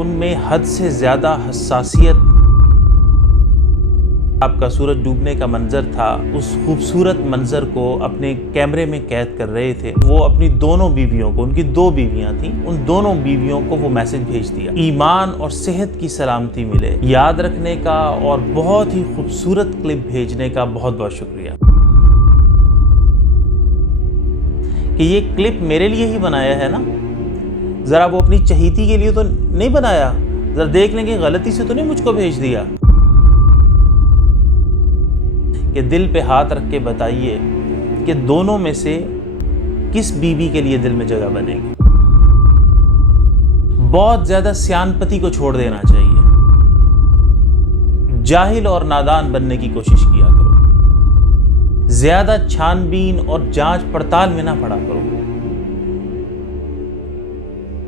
उनमें हद से ज़्यादा हसासियत। आपका सूरज डूबने का मंजर था, उस खूबसूरत मंजर को अपने कैमरे में कैद कर रहे थे। वो अपनी दोनों बीवियों को, उनकी 2 बीवियां थीं, उन दोनों बीवियों को वो मैसेज भेज दिया, ईमान और सेहत की सलामती मिले। याद रखने का और बहुत ही खूबसूरत क्लिप भेजने का बहुत बहुत शुक्रिया। कि ये क्लिप मेरे लिए ही बनाया है ना, ज़रा वो अपनी चहीती के लिए तो नहीं बनाया, ज़रा देख लेंगे गलती से तो नहीं मुझको भेज दिया। कि दिल पे हाथ रख के बताइए कि दोनों में से किस बीवी के लिए दिल में जगह बनेगी। बहुत ज्यादा सियानपति को छोड़ देना चाहिए, जाहिल और नादान बनने की कोशिश किया करो, ज्यादा छानबीन और जांच पड़ताल में ना पड़ा करो।